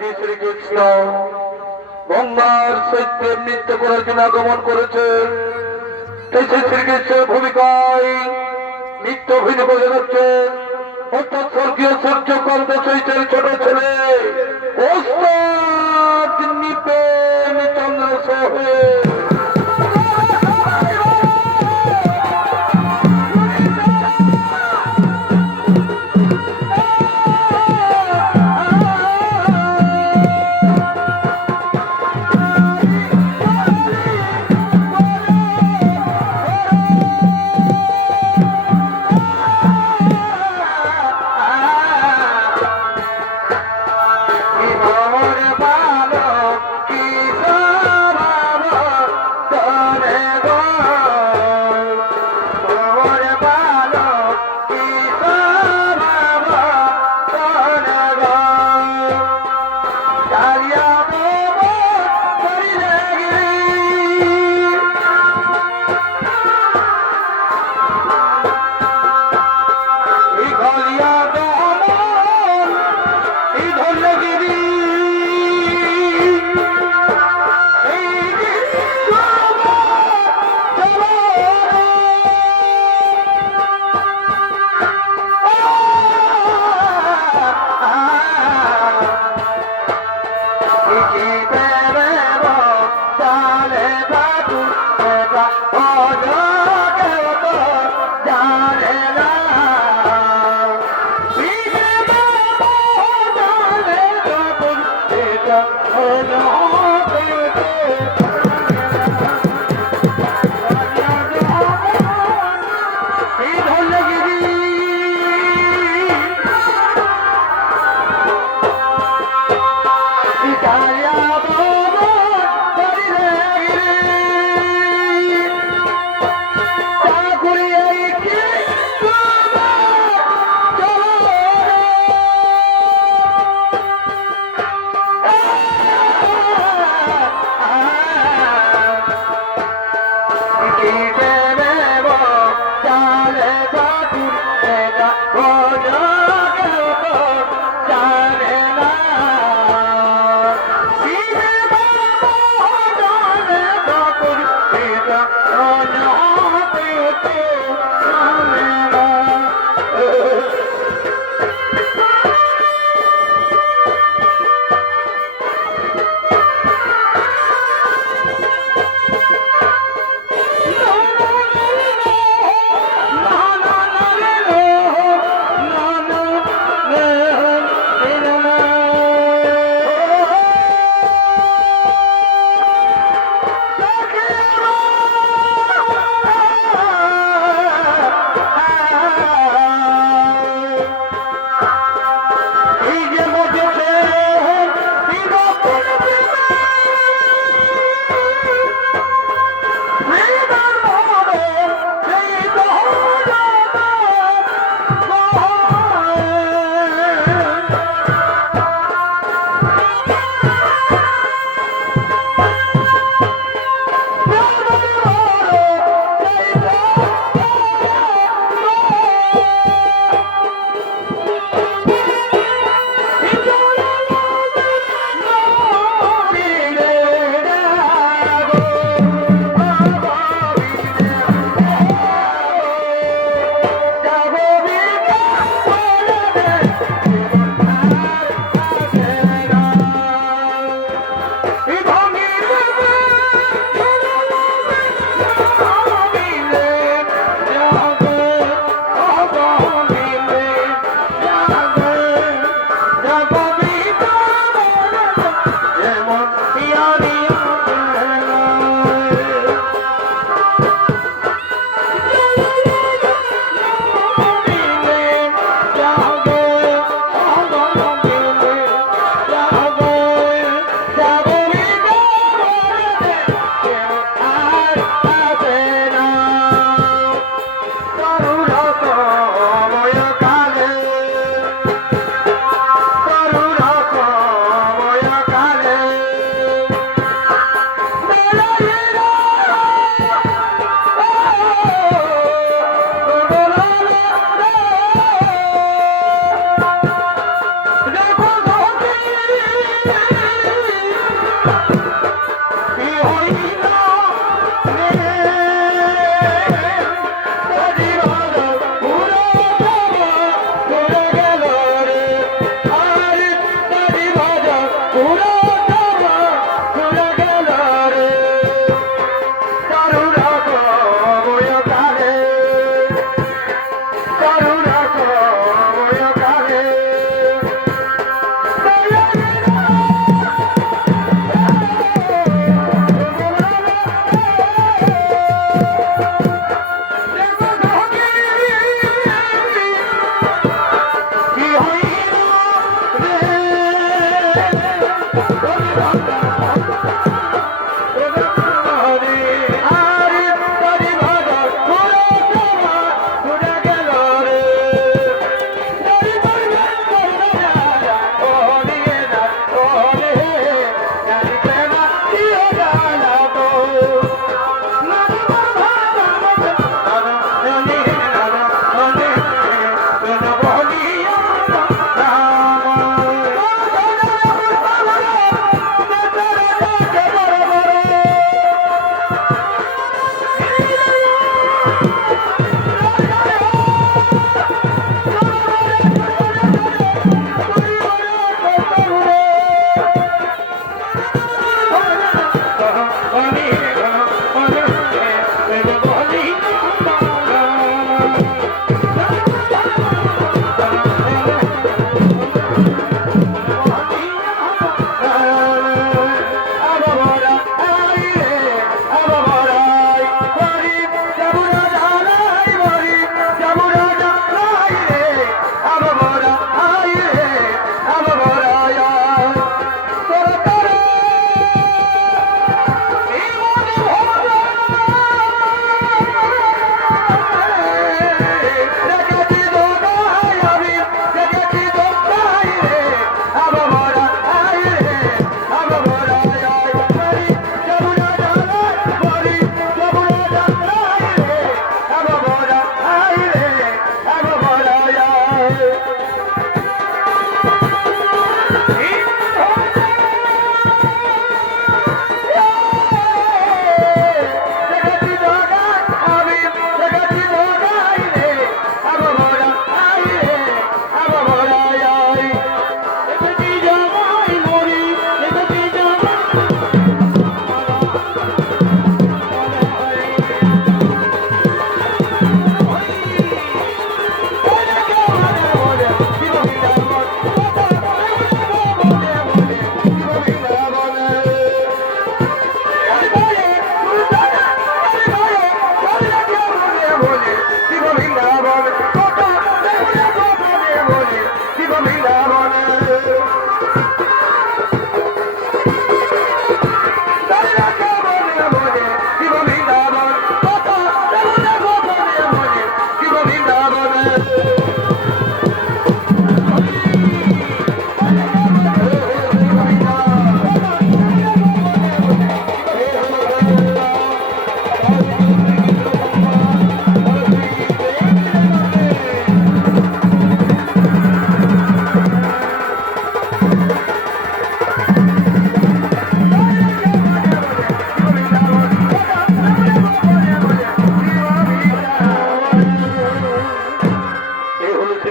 যে শ্রীকৃষ্ণ গঙ্গার সত্যে নৃত্য করার জন্য আগমন করেছে, সেই শ্রীকৃষ্ণের ভূমিকায় নিত্য অভিনয় করে যাচ্ছে অর্থাৎ স্বর্গীয় সূর্যকান্ত চৈতের ছোট ছেলে ওস্তাদ নিপেন চন্দ্র সোহে।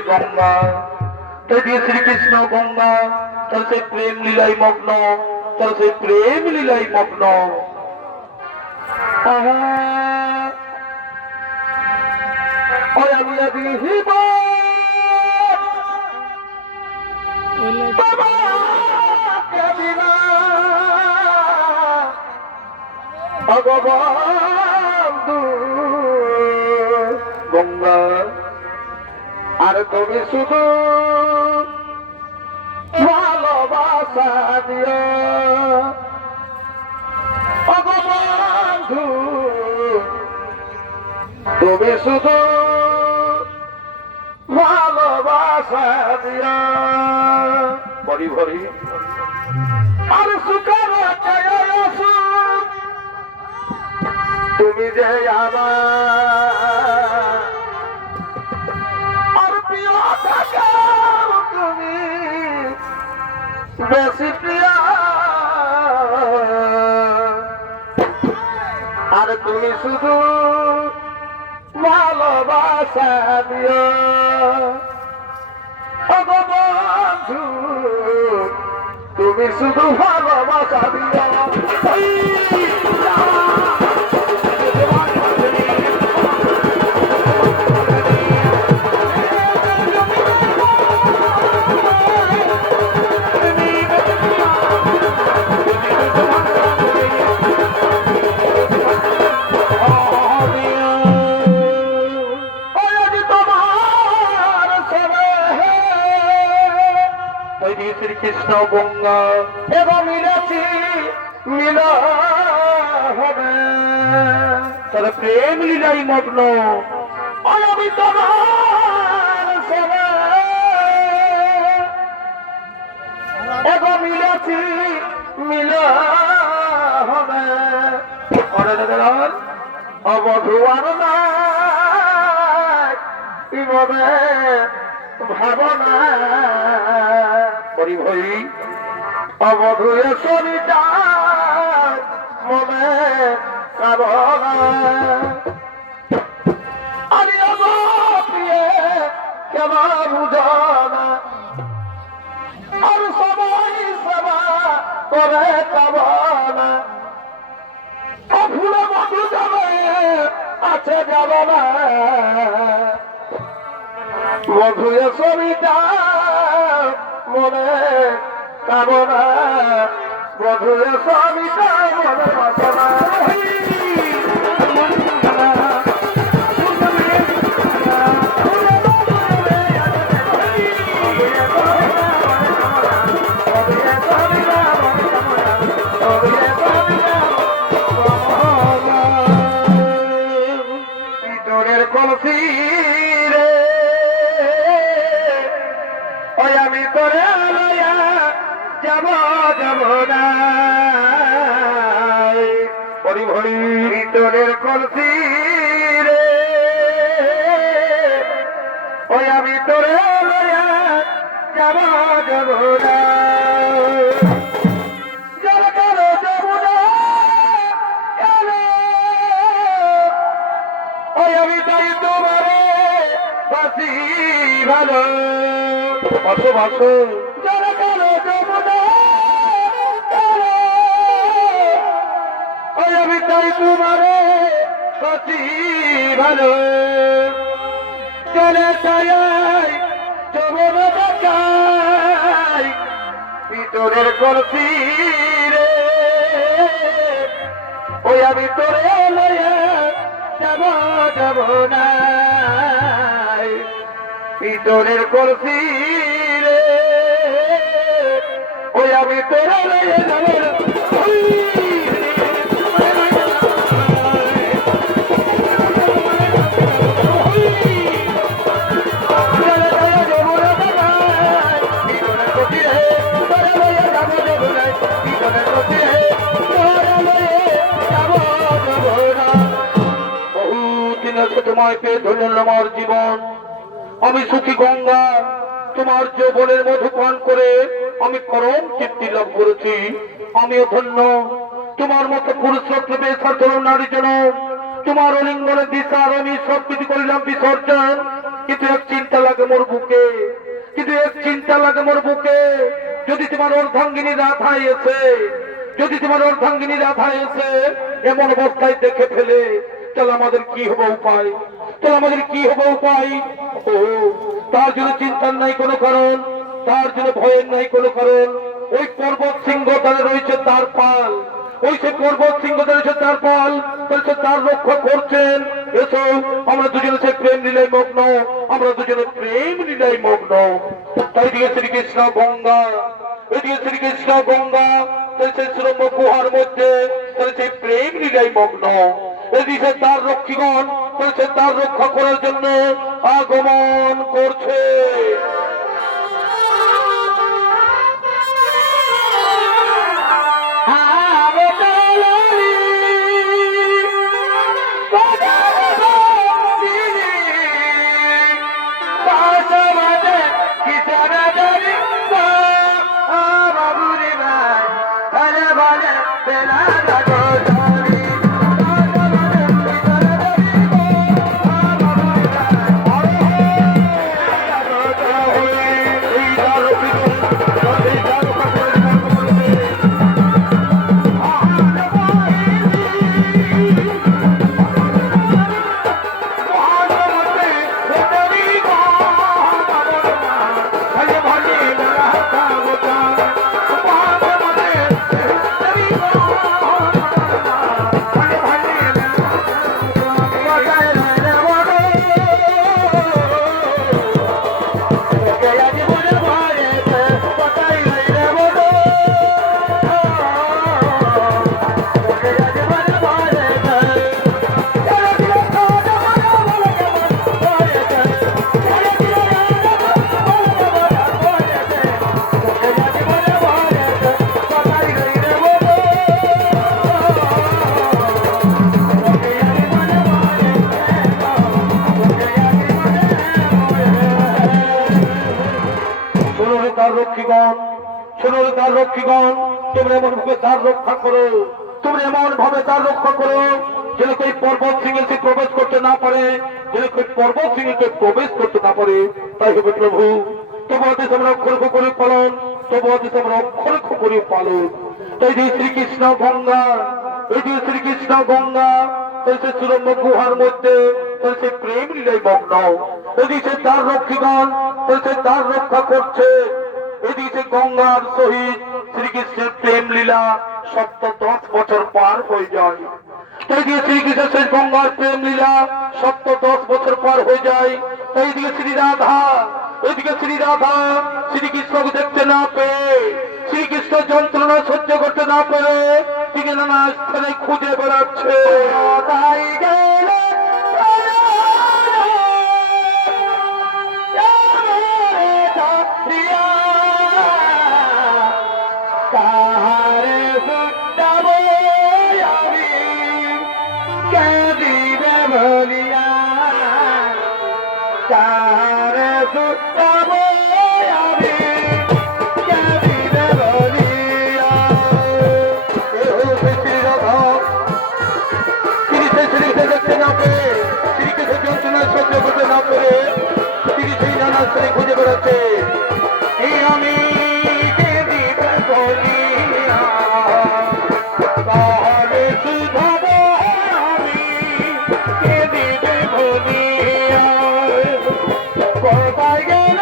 গঙ্গা তৃতীয় শ্রীকৃষ্ণ গঙ্গা তার সেই প্রেম লীলায় মগ্ন, তার সেই প্রেম লীলায় মগ্ন। গঙ্গা আর তুমি শুধু ভালোবাসা দিও বন্ধু, তুমি শুধু ভালোবাসা দিও ভরি ভরি আর সুখের তুমি যে আমার তুমি বেশি প্রিয়া আর তুমি শুধু ভালোবাসা দিও ওগো বন্ধু তুমি শুধু ভালোবাসা দিও শ্রীকৃষ্ণ গঙ্গা এবং মিলেছি মিল হবে তারা প্রেম লীলাই মগ্ন আমি তোমার সবে এবং মিলেছি মিল হবে অবধুয়ার ইমবে ভাবনা পরিভয়ী অবধুয়ে শরীরটা মনে কারণা আরে প্রিয়ে কেমন বুঝনা আর সবাই সেবা করে কাবনা ফুলে মধু যাবে আছে যাব না মধুয়ে শরীরটা মনে কামনা মধুরে স্বামীটা মনে বাসনা কলসি রে ওই আমি করে যাব যাব না পরিভরি ভিতরের কলসি রে ওই আমি তোরে লইয়া যাব যাব না আমি তাই তোমারে বাসি ভালো বাসো বাসো যারা কালো যমুনা আমি তাই তোমারে বাসি ভালো চলে চাই যমুনা বাঁচাই ভিতরের কলসি রে ওই আমি তোরে লইয়া যাব যাব না ভিতরের কলসি রে ওই আমি তোরা লইয়া যাব তোমায় পেয়ে ধন্য আমার জীবন আমি সুখী গঙ্গা তোমার যৌবনের মধু পান করে আমি পরম তৃপ্তি লাভ করেছি আমিও ধন্য তোমার মতো পুরুষত্ব বেসার ধরুন নারী জন তোমার অলিঙ্গনের দিশার আমি সব কিছু করিলাম বিসর্জন কিন্তু এক চিন্তা লাগে মোর বুকে কিন্তু এক চিন্তা লাগে মোর বুকে যদি তোমার অর্ধাঙ্গিনী রাধা এসে যদি তোমার অর্ধাঙ্গিনী রাধা এসে এমন অবস্থায় দেখে ফেলে তাহলে আমাদের কি হবে উপায় তাহলে আমাদের কি হবে উপায় ও তার জন্য চিন্তার নাই কোনো কারণ তার জন্য ভয়ের নাই কোনো কারণ ওই পর্বত সিংহ তারা রয়েছে তার পাল ওই সে পর্বত সিংহ রয়েছে তার পাল তার রক্ষা করছেন এসো আমরা দুজনে সে প্রেম লীলায় মগ্ন আমরা দুজনে প্রেম লীলায় মগ্ন তাই দিকে শ্রীকৃষ্ণ গঙ্গা এদিকে শ্রীকৃষ্ণ গঙ্গা সেই শ্রম গুহার মধ্যে সেই প্রেম লীলায় মগ্ন এদিকে তার রক্ষীগণ সে তার রক্ষা করার জন্য আগমন করছে তার রক্ষীগণ তোমরা এমন ভাবে তার রক্ষা করো, তোমরা এমন ভাবে তার রক্ষা করো যেন কেউ পর্বত সিংহে প্রবেশ করতে না পারে, যেন কেউ পর্বত সিংহে প্রবেশ করতে না পারে। তাই হবে প্রভু, তবু আদেশ আমরা অক্ষর করে পালন, তবু আদেশ আমরা অক্ষর করে পালন। তাই যে শ্রীকৃষ্ণ গঙ্গা, এই যে শ্রীকৃষ্ণ গঙ্গা সে সুরম্য গুহার মধ্যে সে প্রেম লীলাই মগ্ন, এদিকে তার রক্ষীগণ সে তার রক্ষা করছে, এদিকে গঙ্গার সহিত শ্রীকৃষ্ণের প্রেম লীলা 710 বছর পার হয়ে যায়। এইদিকে শ্রীকৃষ্ণের শেষ গঙ্গার প্রেম লীলা 710 বছর পার হয়ে যায়। এইদিকে শ্রী রাধা, এদিকে শ্রী রাধা শ্রীকৃষ্ণকে দেখতে না পেয়ে, শ্রীকৃষ্ণ যন্ত্রণা সহ্য করতে না পেরে তিনি নানা স্থানে খুঁজে বেড়াচ্ছে। তাই গেলে খুঁজে বেড়াচ্ছে। আমি তাহলে শুধাবো আমি কে দিবে বলিয়া, কোথায় গেল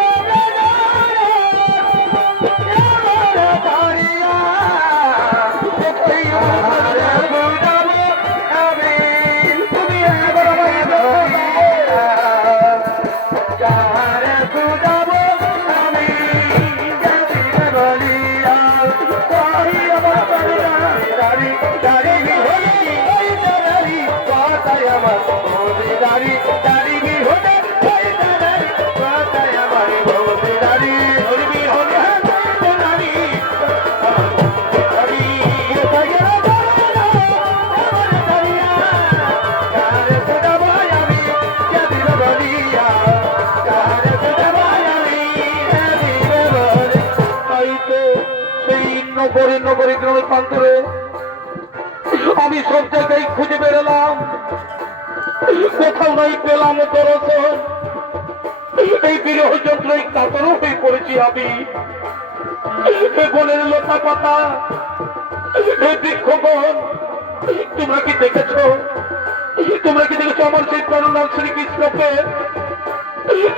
নগরী গ্রামের প্রান্তরে আমি সব জায়গায় খুঁজে বেরোলাম, কোথাও নাই পেলাম দর্শন। এই বিরহ যন্ত্রই কাতর হয়ে পড়েছি আমি। বনের লতা পাতা, এই বৃক্ষগণ, তোমরা কি দেখেছো, তোমরা কি দেখেছো আমার সেই প্রাণনাথ শ্রীকৃষ্ণকে?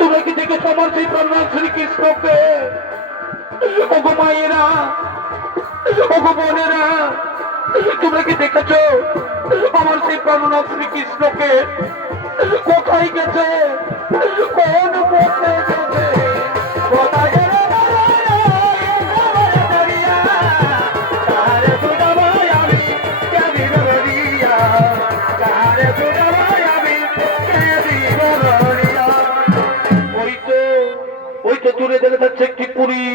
তোমরা কি দেখেছো আমার সেই প্রাণনাথ শ্রীকৃষ্ণকে? ওগো মায়েরা, ওগো বোনেরা, তোমরা কি দেখেছো আমার সেই প্রাণনাথ শ্রীকৃষ্ণকে? কোথায় গেছে, কোন পথে গেছে, কোথায় গেছে? ওই তো দূরে দেখা যাচ্ছে একটি পুরী,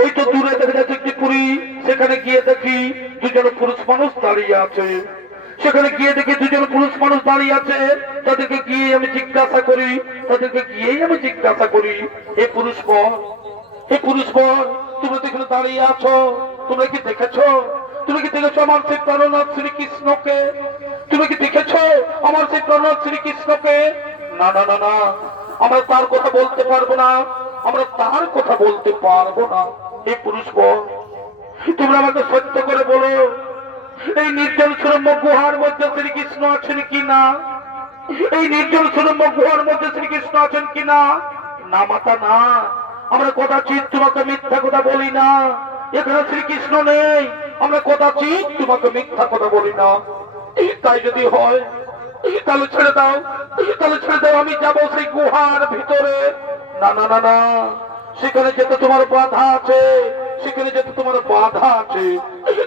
ওই তো দূরে দেখা যাচ্ছে একটি পুরী। সেখানে গিয়ে দেখি দুজন পুরুষ মানুষ দাঁড়িয়ে আছে, সেখানে গিয়ে দেখি দুজন পুরুষ মানুষ দাঁড়িয়ে আছে। তাদেরকে গিয়ে আমি জিজ্ঞাসা করি, তাদেরকে গিয়েই আমি জিজ্ঞাসা করি, হে পুরুষ বর, হে পুরুষ বর, তোমরা তো এখানে দাঁড়িয়ে আছো, তোমরা কি দেখেছো, তুমি কি দেখেছো আমার সেই প্রাণনাথ শ্রীকৃষ্ণকে? তুমি কি দেখেছো আমার সেই প্রাণনাথ শ্রীকৃষ্ণকে? না না না না, আমরা তার কথা বলতে পারবো না, আমরা তার কথা বলতে পারবো না। এই পুরুষ বর, তোমরা আমাকে সত্য করে বলো, এই নির্জন সুরম্য গুহার মধ্যে শ্রীকৃষ্ণ আছেন কি না? এই নির্জন সুরম্য গুহার মধ্যে শ্রীকৃষ্ণ আছেন কি না? না মাতা না, আমরা কদাচিৎ তোমাকে মিথ্যা কথা বলি না। এখানে শ্রীকৃষ্ণ নেই, আমরা কদাচিৎ তোমাকে মিথ্যা কথা বলি না। তাই যদি হয় তাহলে ছেড়ে দাও, তাহলে ছেড়ে দাও, আমি যাবো সেই গুহার ভিতরে। না না না না, সেখানে যেতে তোমার বাধা আছে, সেখানে যেতে তোমার বাধা আছে।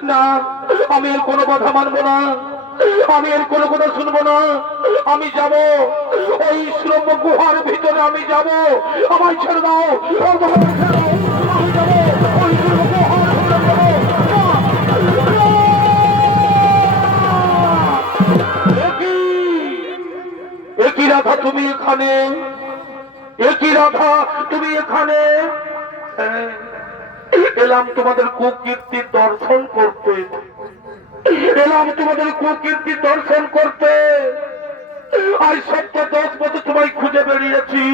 না, আমি এর কোনো বাধা মানবো না, আমি এর কোনো কথা শুনবো না। আমি যাব ওই সুরম্য গুহার ভিতরে, আমি যাব, আমায় ছেড়ে দাও, আমি যাবো ওই সুরম্য গুহার ভিতরে। একই রাধা তুমি এখানে, একই রাধা তুমি এখানে। এলাম তোমাদের কুকীর্তি দর্শন করতে, এলাম তোমাদের কুকীর্তি দর্শন করতে। আজ সপ্তাহ 10 বছর তোমায় খুঁজে বেরিয়েছি,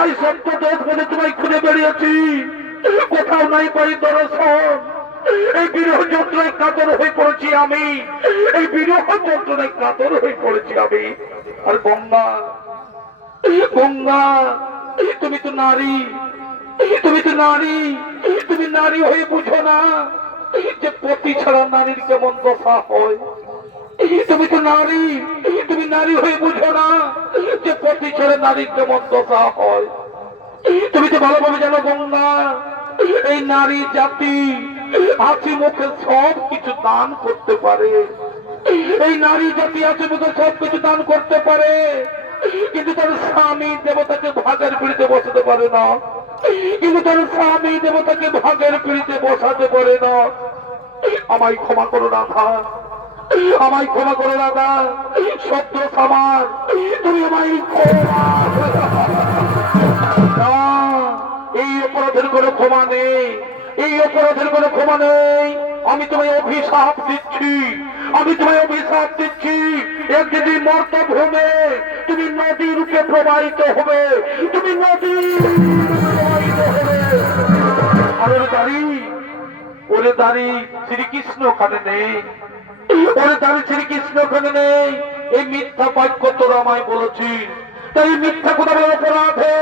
আজ সপ্তাহ 10 বছর তোমায় খুঁজে বেরিয়েছি, কোথাও নাই পাই দর্শন। এই বিরহ যন্ত্রণায় কাতর হয়ে পড়েছি আমি, এই বিরহ যন্ত্রণায় কাতর হয়ে পড়েছি আমি। আর গঙ্গা, গঙ্গা তুমি তো নারী, তুমি তো নারী, তুমি নারী হয়ে বুঝো না যে পতি ছাড়া নারীর কেমন দশা হয়। তুমি তো নারী, তুমি নারী হয়ে বুঝো না যে পতি ছাড়া নারীর কেমন দশা হয়। তুমি তো ভালোভাবে জানো গঙ্গা, এই নারী জাতি হাসি মুখে সব কিছু দান করতে পারে, এই নারী জাতি হাসি মুখে সব কিছু দান করতে পারে, কিন্তু তার স্বামী দেবতাকে ভাগের পিড়িতে বসাতে পারে না, কিন্তু তার স্বামী দেবতাকে ভাগের পিড়িতে বসাতে পারে না। আমায় ক্ষমা করো রাধা, আমায় ক্ষমা করো রাধা, সত্য সমান তুমি আমায় ক্ষমা। এই অপরাধের কোনো ক্ষমা নেই, এই অপরাধের কোনো ক্ষমা নেই। আমি তোমায় অভিশাপ দিচ্ছি, আমি তোমায় অভিশাপ দিচ্ছি। একদিন মর্ত ভূমে তুমি নদী রূপে প্রবাহিত হবে, তুমি নদী প্রবাহিত হবে। আরে দাঁড়ি, ওরে দাঁড়ি শ্রীকৃষ্ণ ওখানে নেই, ওরে দাঁড়ি শ্রীকৃষ্ণ ওখানে নেই। এই মিথ্যা বাক্য তোরা আমায় বলেছিস, তাই মিথ্যা কথা বলার অপরাধে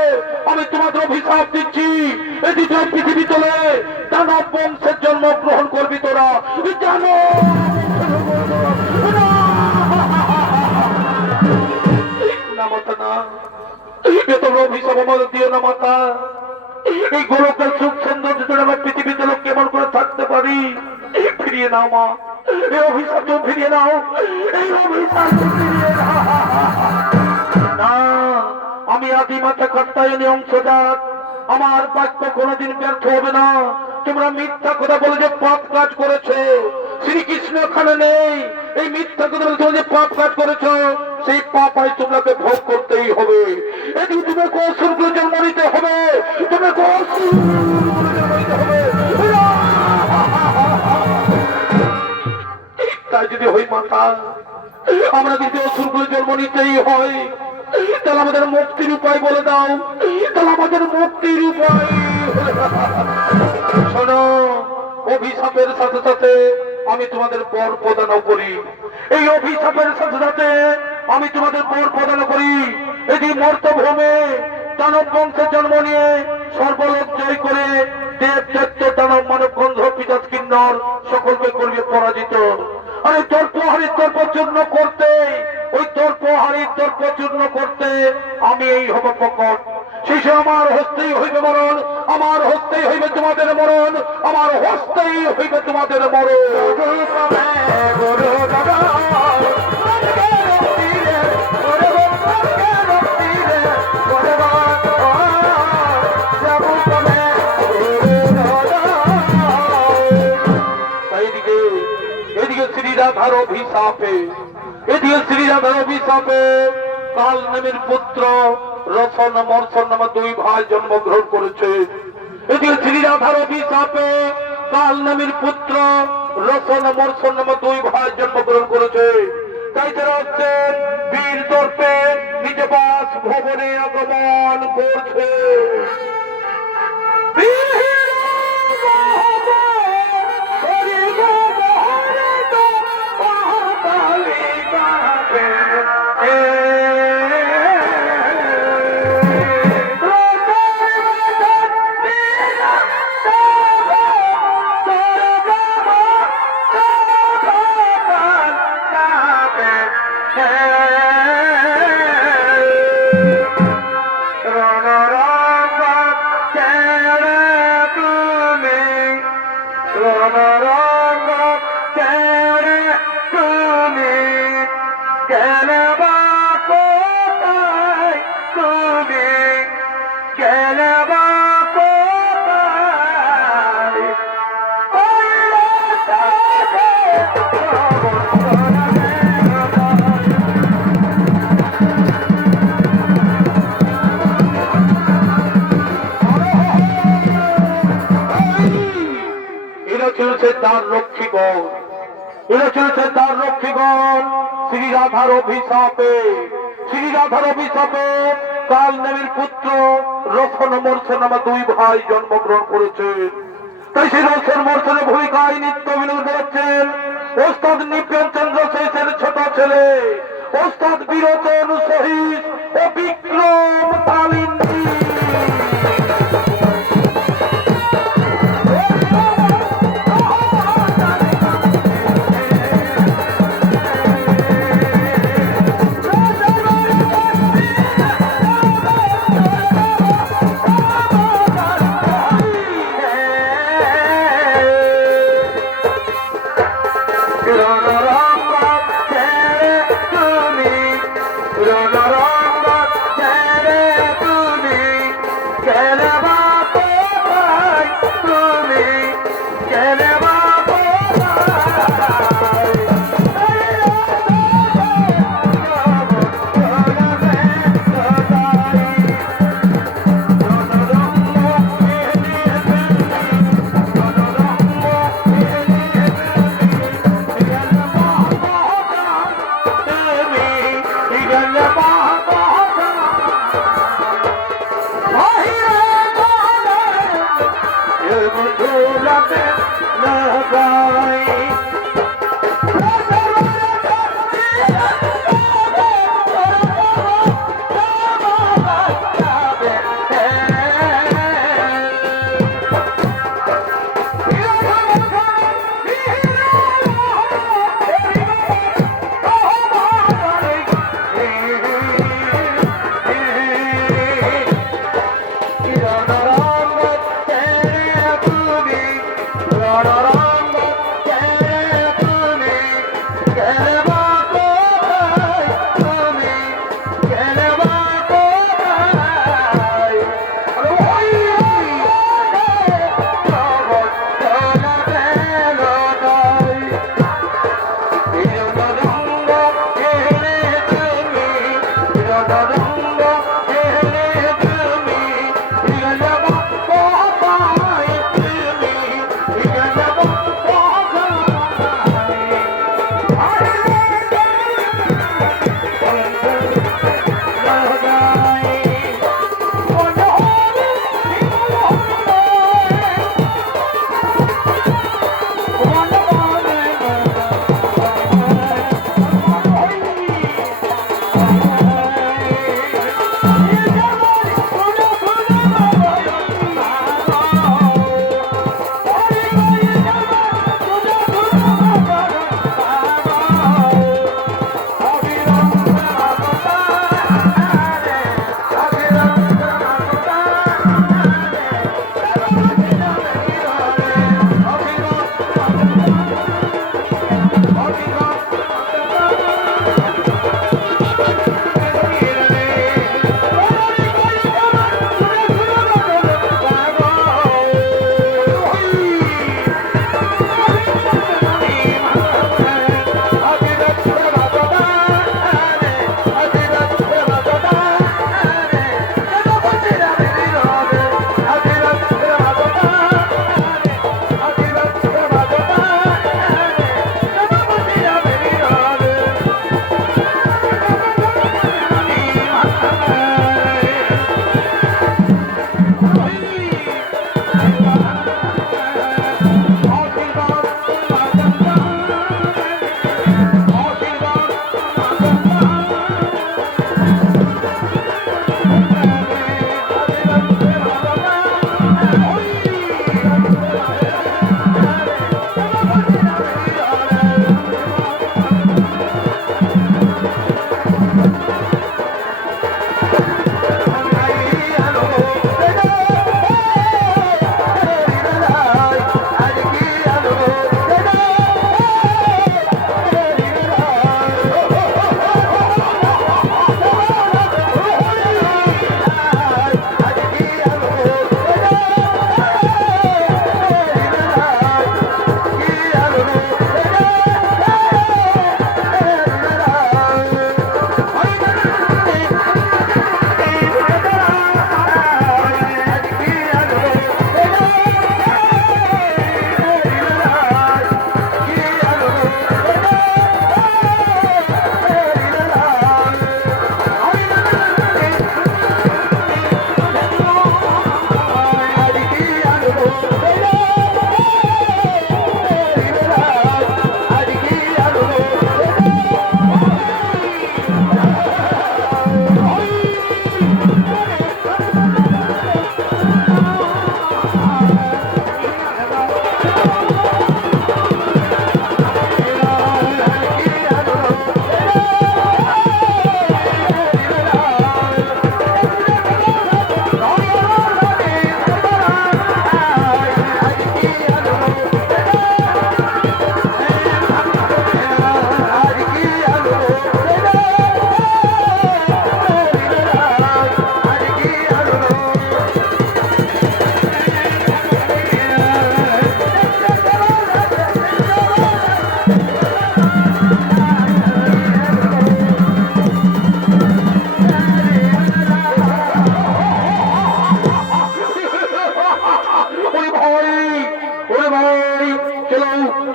আমি তোমাদের অভিশাপ দিচ্ছি। এই দ্বিতীয় পৃথিবী তোলে দানব বংশের জন্মগ্রহণ করবি তোরা, জানো না মাতা না, এ তোমরা অভিশাপ আমাদের দিও না মাতা। এই গোলকের সুখ সৌন্দর্য আমার পৃথিবীতে লোক কেমন করে থাকতে পারি। ফিরিয়ে নাও মা, এই অভিশাপ ফিরিয়ে নাও, এই অভিশাপ ফিরিয়ে নাও। না, আমি আদিমাতা কাত্যায়নী অংশজাত, আমার বাক্য কোনোদিন ব্যর্থ হবে না। তোমরা মিথ্যা কথা বলে যে পাপ কাজ করেছো, শ্রীকৃষ্ণ এখানে নেই। এই মিথ্যা কথা বলে তোমরা যে পাপ কাজ করেছো, সেই পাপ আজ তোমাকে ভোগ করতেই হবে। এটি তোমাকে অসুর করে জন্ম নিতে হবে, তোমাকে অসুর করে জন্ম নিতে হবে। তাই যদি হই মাতা, আমরা যদি অসুর করে জন্ম নিতেই হয়, তাহলে আমাদের মুক্তির উপায় বলে দাও, তাহলে আমাদের মুক্তির উপায়। শোনো, অভিশাপের সাথে সাথে আমি তোমাদের বর প্রদান করি, এই অভিশাপের সাথে সাথে আমি তোমাদের বর প্রদান করি। এটি মর্তভূমে দানব বংশের জন্ম নিয়ে সর্বলোক জয় করে দেব দৈত্য দানব মানব গন্ধ পিতাস কিন্নর সকলকে করবে পরাজিত। আর এই দর্পহারীর দর্পচূর্ণ করতে, ওই দর্পহারীর দর্পচূর্ণ করতে আমি এই হব প্রকট। শেষে আমার হস্তেই হইবে মরণ, আমার হস্তেই হইবে তোমাদের মরণ, আমার হস্তেই হইবে তোমাদের মরণ। এদিকে শ্রীরাধার অভিশাপে, এদিকে শ্রীরাধার অভিশাপে কাল নামের পুত্র রসন মর্ষণ নামে দুই ভাই জন্মগ্রহণ করেছে। এদিকে শ্রীরাধার অভিশাপে কাল নামের পুত্র রসন মর্ষণ নামে দুই ভাই জন্মগ্রহণ করেছে। তাই তারা হচ্ছেন বীর দর্পে নিজ বাস ভবনে আগমন করছে। Rana Rama চলেছে তার রক্ষীগণ, এরা চলেছে তার রক্ষীগণ। শ্রীরাধার অভিশাপে, শ্রীরাধার অভিশাপে কাল নেমির পুত্র রোশন মূর্ছন নামে দুই ভাই জন্মগ্রহণ করেছেন। তাই সেই রোশন মূর্ছনের ভূমিকায় নিত্য অভিনয় করেছেন ওস্তাদ নিপেন চন্দ্র শেষের ছোট ছেলে ওস্তাদ বিরোচন শহীদ ও বিক্রম কালিন্দী।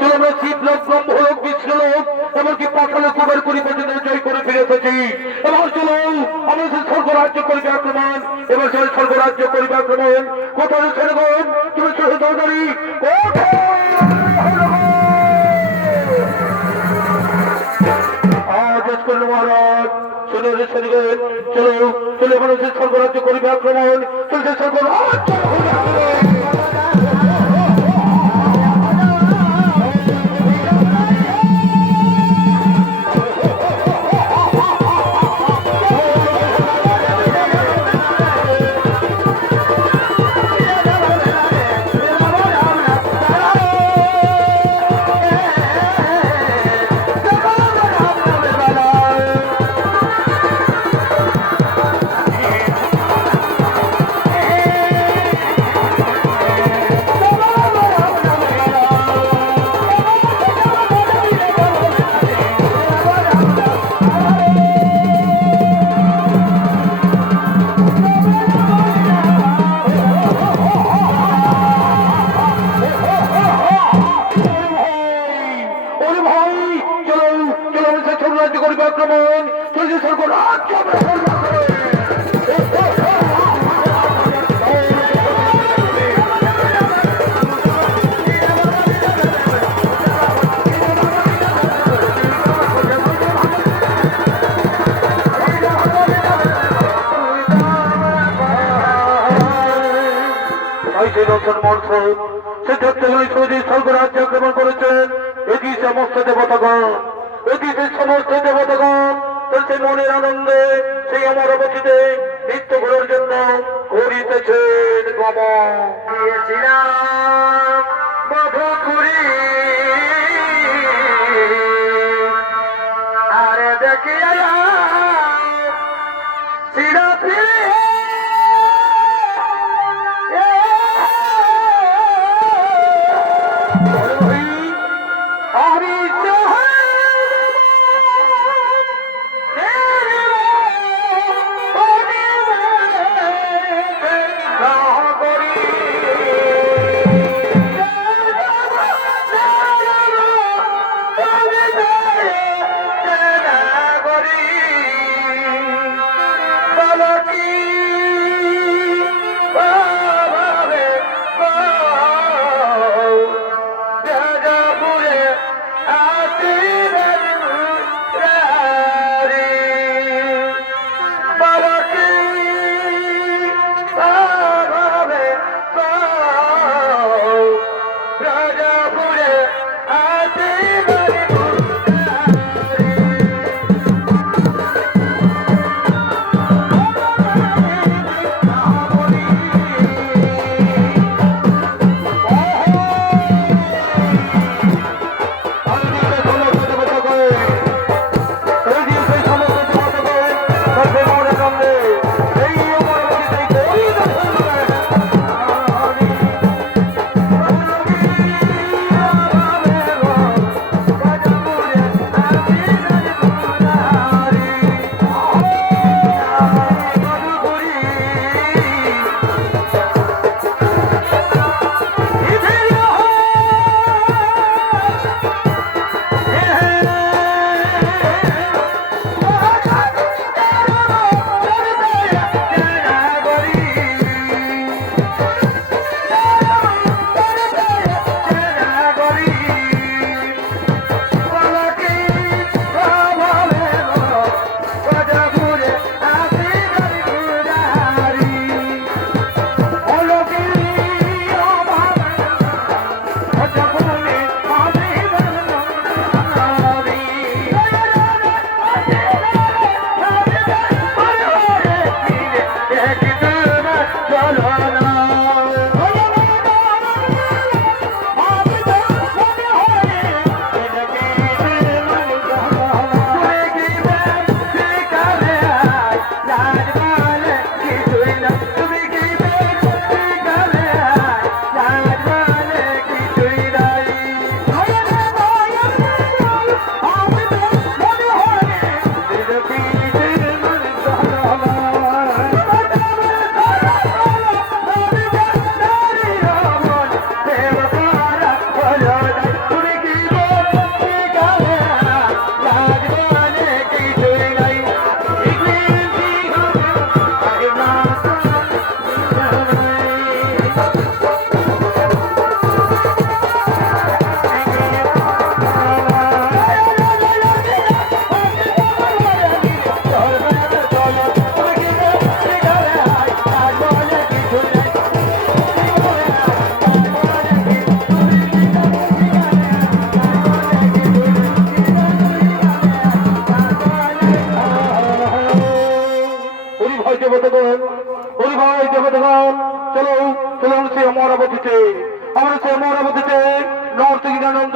চলো আমরা শিবলোক ব্রহ্মলোক বিষ্ণুলোক এমনকি পাতালে কুবের পুরী পর্যন্ত জয় করে ফিরে এসেছি। এবার চলো আমরা সেই স্বর্গরাজ্য করিবে আক্রমণ, এবার সেই স্বর্গরাজ্য করিবে আক্রমণ। কোথায় সেনগণ তুমি শুধু চৌধুরী কোথায় মহারাজ চলো চলো চলো এবার সেই স্বর্গরাজ্য করিবে আক্রমণ, চলছে স্বর্গরাজ্য করিবে আক্রমণ, চলছে স্বর্গরাজ্য স্বর্গরাজ্য আক্রমণ করেছেন। এটি সমস্ত দেবতাগণ, এটি সমস্ত দেবতাগণ সেই মনের আনন্দে সেই আমার অবস্থিতে নৃত্য করার জন্য করিতেছেন গমন। দিয়েছিলাম মধুপুরী আরে দেখিয়া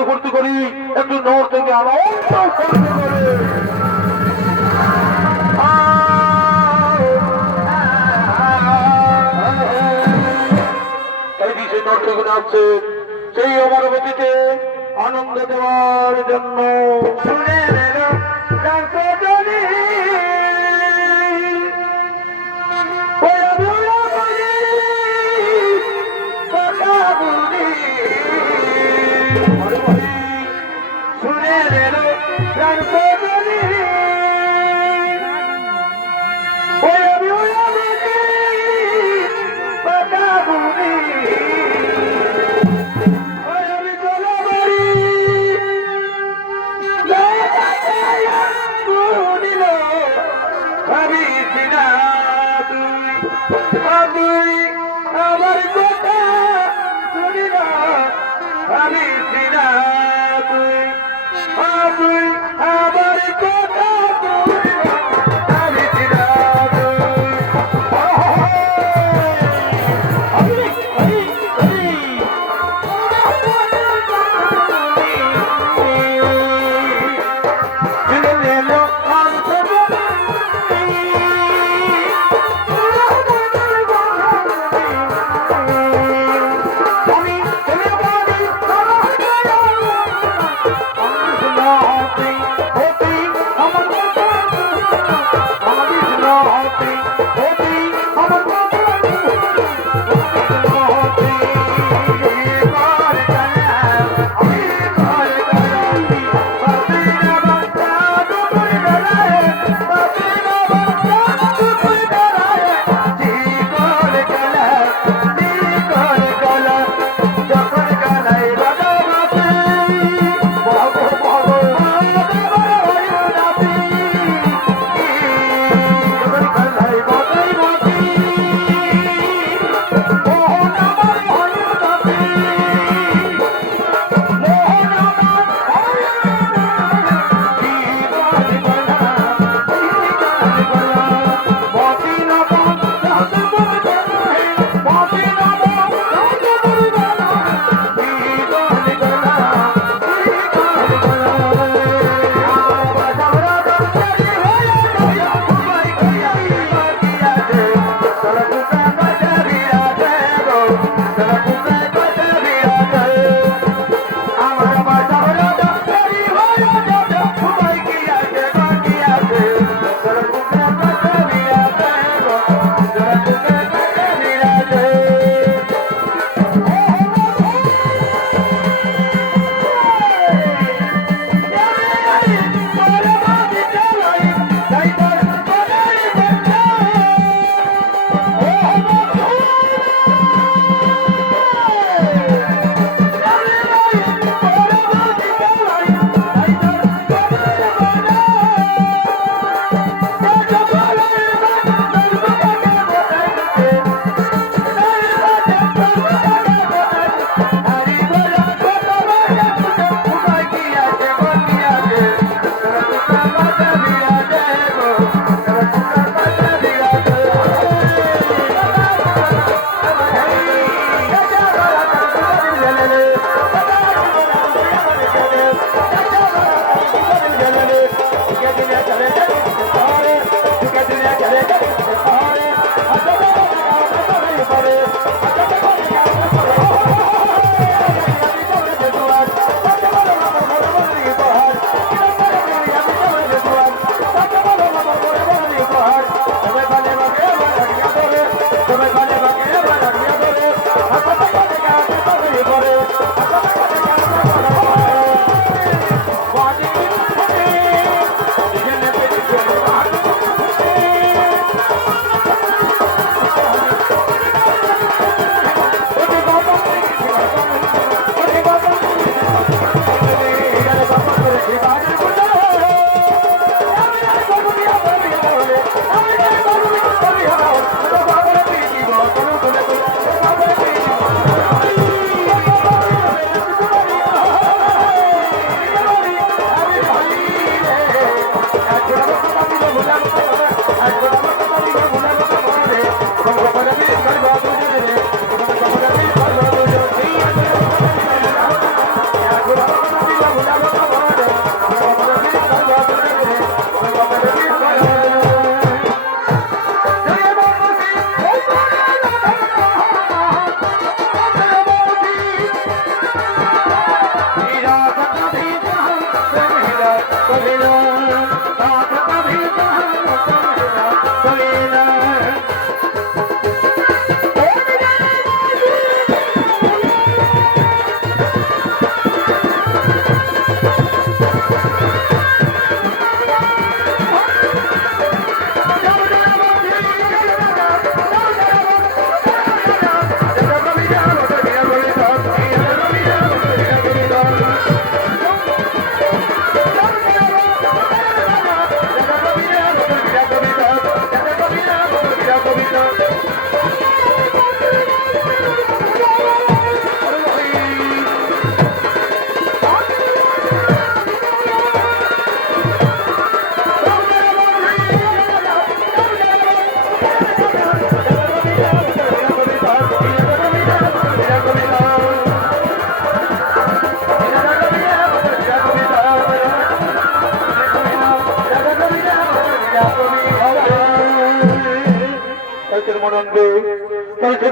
ফুর্তি করি, একটু নর থেকে আনন্দ ফুর্তি করি। তাই কি সেই নর্তকী নাচছে সেই আমার গতিতে আনন্দ দেওয়ার জন্য। শুনে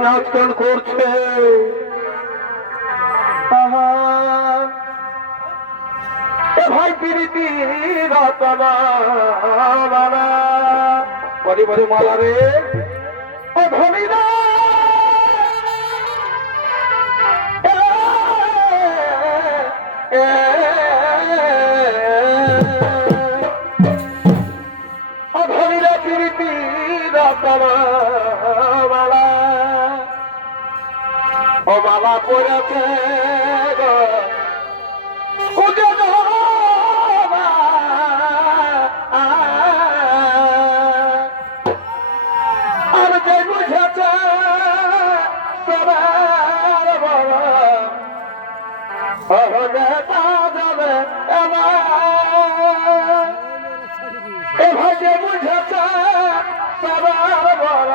নাচ গান করছে ভাই প্রীতি বড়ি বড়ি মালা রে ও ধনীরা ধনীরা প্রীতি মালা ও মালা পড়েছে আর যে বুঝেছে এ ভাই যে বুঝেছে সবার বড়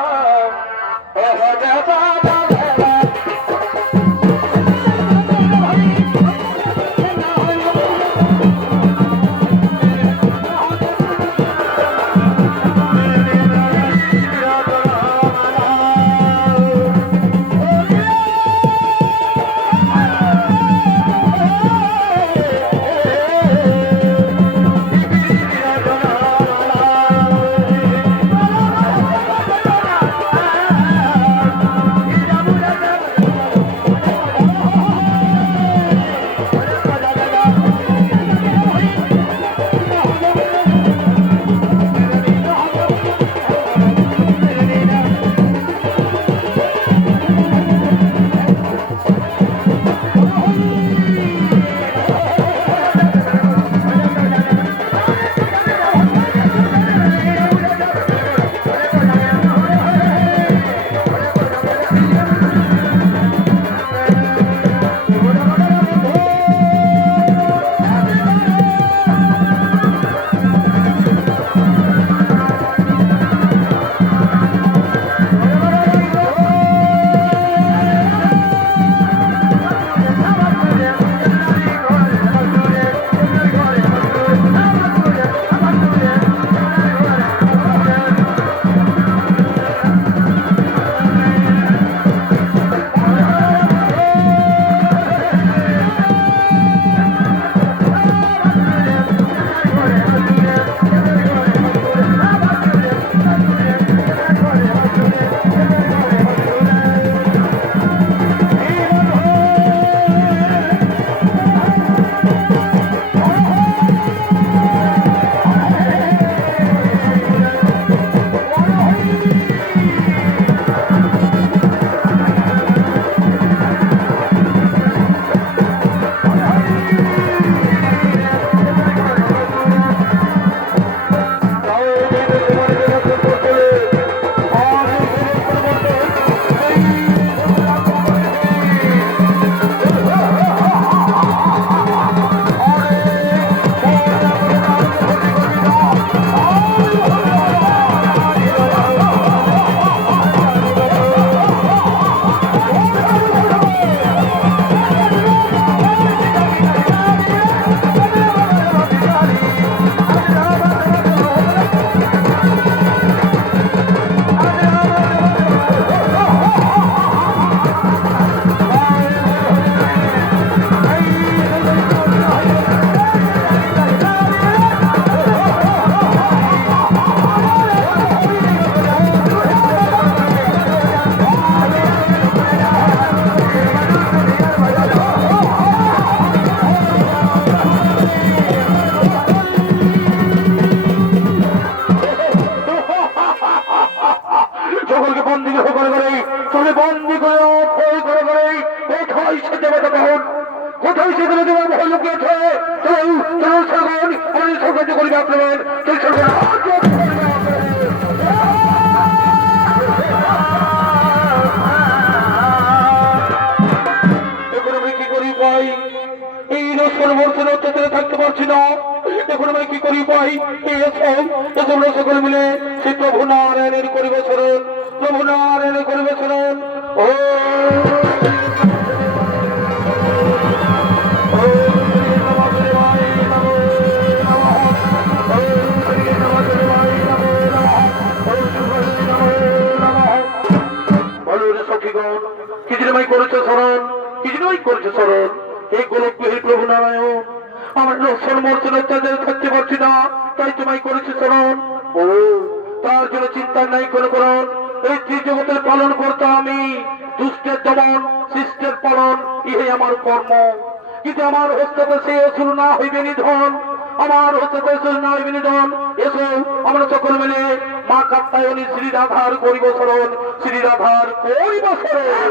চলো সরগণ আমাদের সৌন্দর্য করিবে আক্রমণ তুই সরগণ এখন আমি কি করি ভাই এই রসন বর্ষণ অত্যাচারে থাকতে পারছি না এখন আমি কি করি ভাই এই এসব সকল মিলে সেই প্রভু নারায়ণের করিবে শরণ প্রভু নারায়ণের করিবে শরণ ও করেছে শরণ কি জন্যই করেছে শরণ এই গোলকবিহীন প্রভু নারায়ণ আমার রসন মর্চন অত্যাচারে থাকতে পারছি না তাই তোমায় করেছে শরণ ও তার জন্য চিন্তা নাই কোনো করণ এই ত্রিজগতের পালন করতে আমি দুষ্টের দমন শিষ্টের পালন ইহে আমার কর্ম কিন্তু আমার হস্ততে সে অসুর না হইবে নিধন আমার হস্ততে অসুর না হইবে নিধন এসো আমরা সকল মিলে মা কাত্যায়নী শ্রী রাধার করিব শরণ শ্রী রাধার করিব শরণ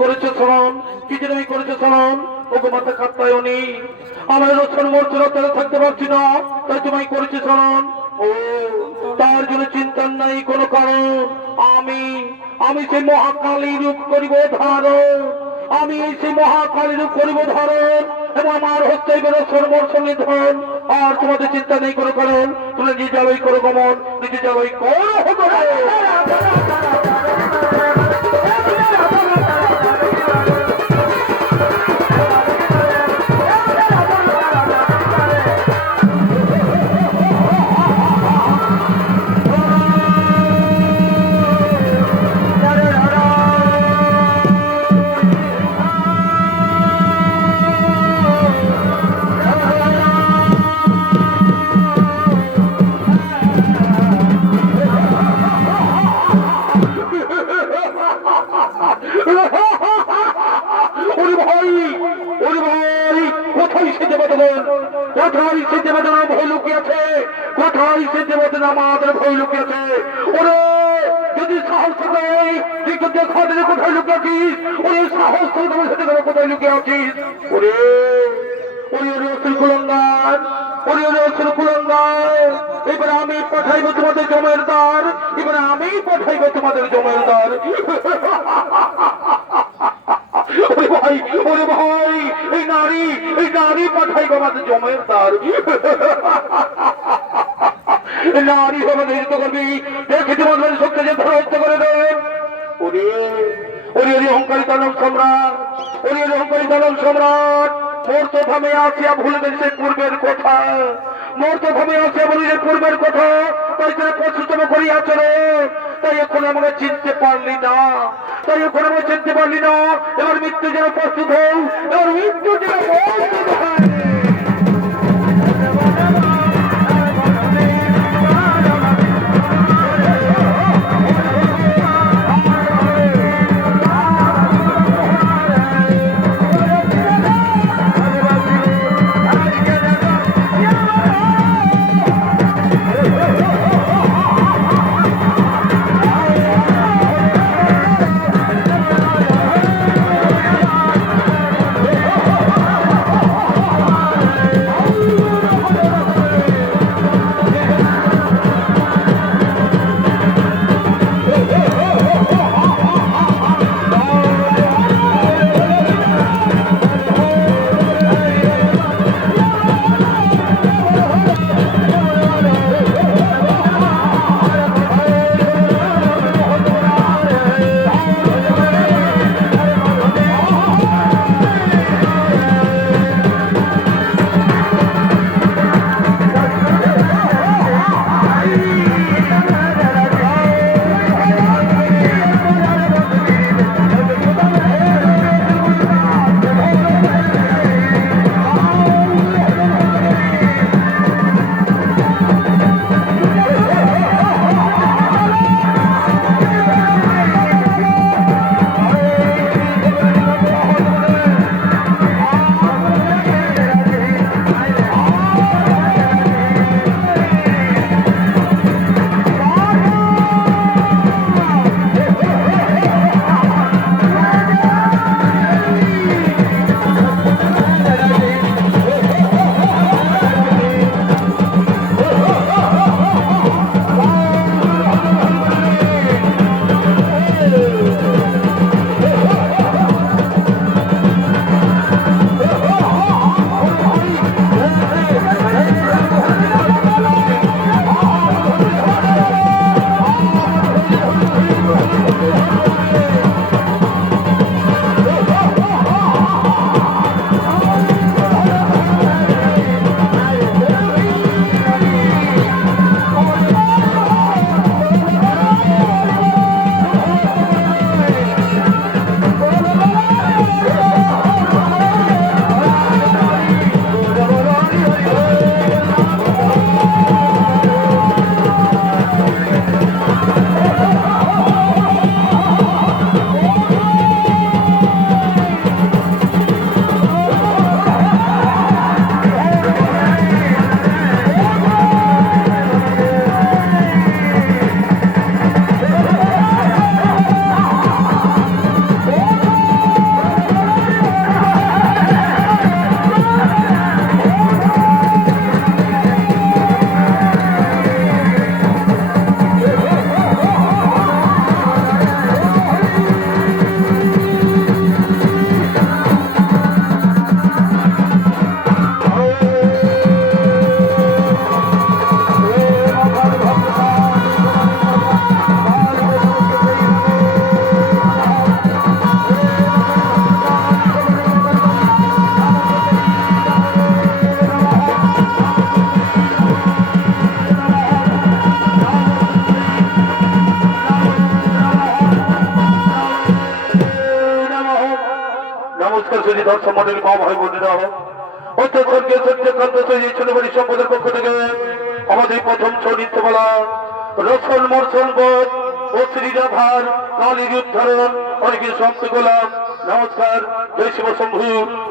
করেছে শরণ কি জন্য করেছে শরণ ওগো মাতা কাত্যায়নী আমার রসন মর্যাদা থাকতে পারছি না তাই তোমায় করেছে শরণ ও তার জন্য চিন্তার নাই কোনো কারণ আমি সেই মহাকালী রূপ করিব ধারণ আমি সেই মহাকালী রূপ করিব ধারণ এবং আমার হচ্ছে রসন মর্ষণ নিধন আর তোমাদের চিন্তা নেই কোনো কারণ তোমরা নিজে যাবই করো গমন নিজে যাবই করো কোথায় সে দেবতা ভয় লুকিয়েছে কোথায় সে দেবতা আমাদের ভয় লুকিয়েছে ওরে যদি সাহস নেই তুই দেখা দিলে কোথায় লুকিয়েছিস ওরে সাহস তোমার সাথে কোথায় লুকিয়ে আছিস ওরে ওরে ওরে অসুর কুলঙ্গার ওরে ওরে অসুর কুলঙ্গার এবার আমি পাঠাইবো তোমাদের জমের দ্বার এবার আমি পাঠাইবো তোমাদের জমের দ্বার ওরে ভাই এই নারী পাঠাইব আমাদের জমের দ্বার নারী হবে নিহিত করবি দেখে তোমাদের শক্তি যে ধ্বংস করে দেন ওরে ওরে ওরে অহংকারী দানব সম্রাট ওরে ওরে অহংকারী দানব সম্রাট মোর তো ভামে আসিয়া ভুলবে সে পূর্বের কথা মোর তো ভামে আসিয়া ভুলিলে পূর্বের কথা তাই করে প্রস্তুতম করিয়াছ তাই এখন আমাকে চিনতে পারলি না তাই এখন আমাকে চিনতে পারলি না এবার মৃত্যু যেন প্রস্তুত হও এবার মৃত্যু যেন প্রস্তুত হয় নমস্কার শ্রী দর্শক মন্ডলী মা ভাই বোনেরা, অত্যস্বর্গীয় সত্যকান্ত শ্রী ছোটবাড়ি সম্পদের পক্ষ থেকে আমাদের প্রথম ছৌ নৃত্যমালা রসন মর্ষণ বোধ ও শ্রীরাধার কালীর উদ্ধারণ অনেকে সমাপ্ত করলাম। নমস্কার। জয় শিব শম্ভু,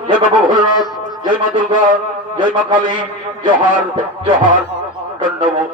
জয় বাবা ভোলেনাথ, জয় মা দুর্গা, জয় মা কালী, জোহার জোহার, দণ্ডবোধ।